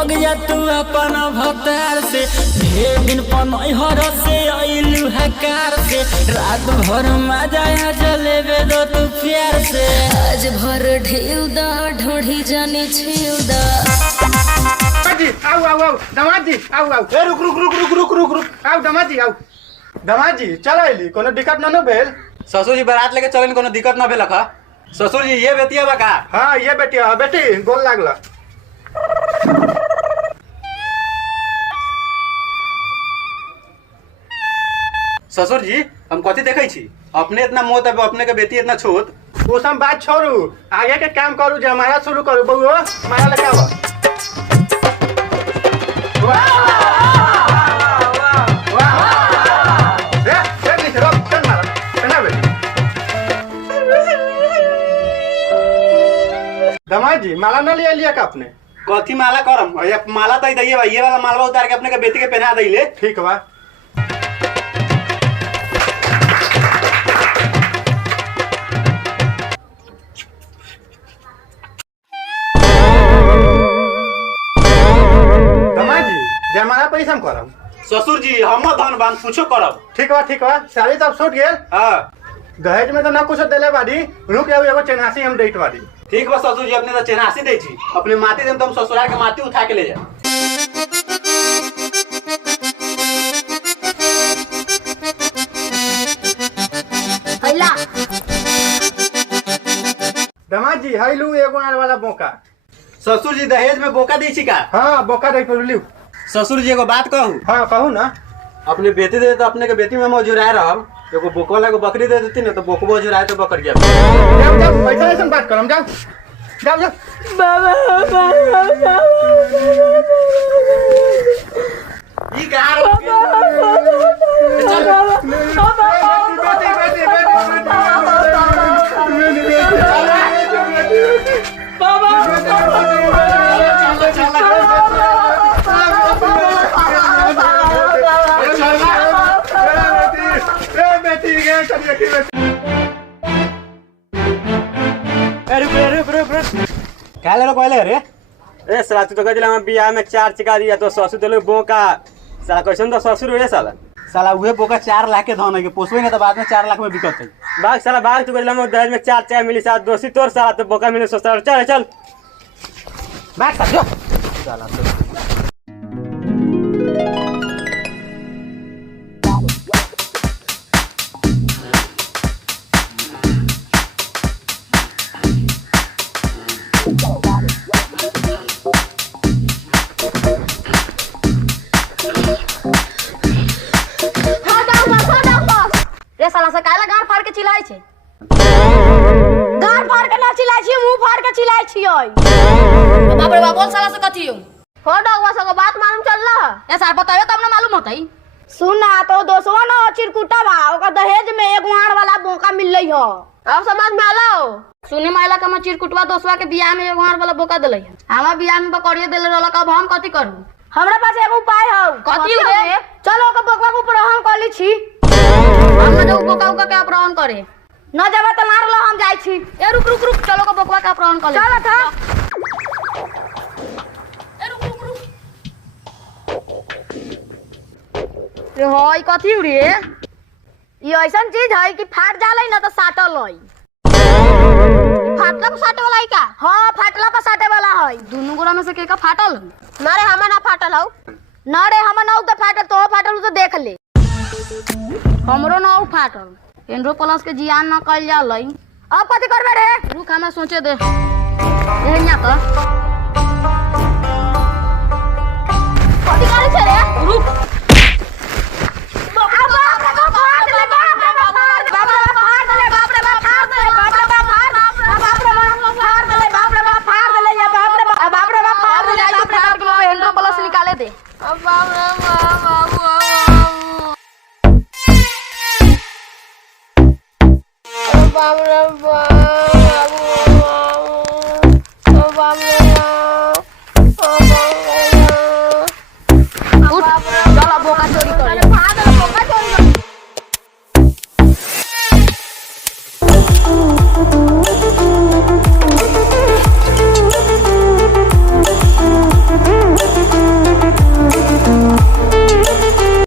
भग जा तू अपन भतार से। ढेर दिन पनहर से आइलू हकार से। रात भर मजा जलेबे दो तू प्यार से। आज भर ढेल दा ढोढ़ी जाने छेल दा। आओ आओ आओ दामाद जी आओ आओ। ए रुक रुक रुक रुक रुक रुक रुक आओ दामाद जी आओ। दामाद जी चल आइली कोनो दिक्कत न भेल। ससुर जी बारात लेके चलन कोनो दिक्कत न भेल का। ससुर जी ये बेटिया बा का। हाँ ये बेटिया बेटी गोल लागला। ससुर जी हम कथी देखे छी अपने इतना मोत है अपने के बेटी इतना छोट। वो सब बात छोड़ू आगे के काम करू जमाया शुरू करू बउओ माया लेके आवा। दामाद जी माला न लिया लिया का अपने। कथी माला करम माला तो दैये भाई ये वाला मालवा उतार के अपने के बेटी के पहना दइले। ठीक बा। दामाद जी जयमाला पैसा हम करम। ससुर जी हम धन बान पूछो करब। ठीक बा साड़ी सब छूट गेल। हाँ दहेज में तो ना कुछ देले बाड़ी रुक जाओ एगो चेन्हासी हम देत बाड़ी। ठीक बा ससुर जी अपने तो चेनासी दे छी अपने माटी देम तो हम ससुराल के माटी उठा के ले जा। हैला दामाद जी हाइलू एगो आर वाला बोका। ससुर जी दहेज में बोका दे छी का। हाँ बोका दे पर लियो। ससुर जी एगो बात कहूं। हाँ कहू ना। अपने बेटी दे तो अपने के बेटी में मौजूराए रहब एगो बोको वाला को बकरी दे देती ना तो बोकबो जुराए तो बकर गया। जाओ जाओ पैसा ऐसा बात करम जाओ जाओ जाओ। ई गार हो क्या ले रो पहले रे। ए साला तू तो कह दिला मैं बियाह में 4 चिका दिया तो ससुर देले बोका साला कैसन तो ससुर है साला। साला उहे बोका 4 लाख के धन है के पोसवे ना तो बाद में 4 लाख में बिकत है। बाग साला बाग तू कहला मैं दहेज में 4 चाय मिली साथ दोस्ती तोर साला तो बोका मिले सस्ता चल चल बात कर जो साला रे साला से काला गाड़ फाड़ के चिल्लाय छे। गाड़ फाड़ के ना चिल्लाय छी मुंह फाड़ के चिल्लाय छियै। बाप रे बाप बोल साला से कथी हो। हो डगवा सको बात मालूम चलला ए सार बतायो तब ना मालूम होतई। सुना तो दोसवा ना चिरकुटा बा ओका दहेज में एक आड़ वाला बोका मिललै हो। अब समझ में आलो। सुनी माइला का मैं चिरकुटवा दोसवा के बियाह में एक आड़ वाला बोका देलै। हमरा बियाह में बकरिए देले रहल का अब हम कथी करू। हमरा पास एगो उपाय हो। कथी रे चलो ओका बोकवा को प्रहन कर ली छी। हम जो बोका का क्या प्रहन करे न जाबे त मार लो हम जाई छी। ए रुक रुक रुक चलो का बोकवा का प्रहन कर ले। चल था ए रुक रुक रुक रे होई कथी रे ई ऐसन चीज है कि फाट जालै न त साटल है। फाटला पर साटे वाला है का। हां फाटला पर साटे वाला है। दोनों गोरा में से के का फाटल ना रे हम ना फाटल हौ ना रे हम ना तो फाटल तो फाटल तो देख ले। हमरो ना फाटल एंड्रो प्लस के जियान ना कल जालै। अब कथी करबे रे रुक हमरा सोचे दे एहनिया त कथी करे छे रे रुक निकाले दे। चलो बोका चोरी कर